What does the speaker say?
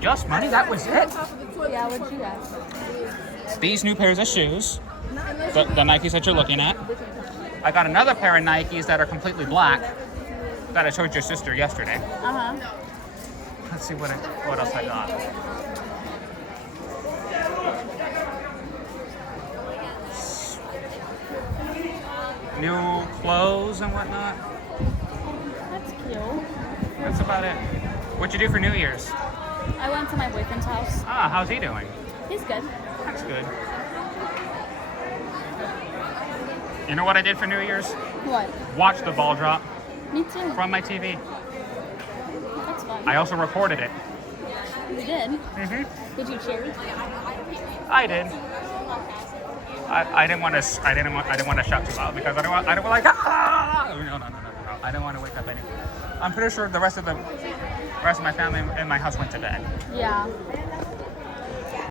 Just money? That was it? Yeah, what'd you get? These new pairs of shoes. The Nikes that you're looking at. I got another pair of Nikes that are completely black that I showed your sister yesterday. Uh-huh. Let's see what else I got. New clothes and whatnot. That's cute. That's about it. What'd you do for New Year's? I went to my boyfriend's house. Ah, how's he doing? He's good. That's good. You know what I did for New Year's? What? Watch the ball drop Me too. from my TV. That's fun. I also recorded it. You did? Mm-hmm. Did you cheer? I did. I didn't want to. I didn't want to shout too loud because I don't want like ah! No. I don't want to wake up anyone. I'm pretty sure the rest of my family in my house went to bed. Yeah.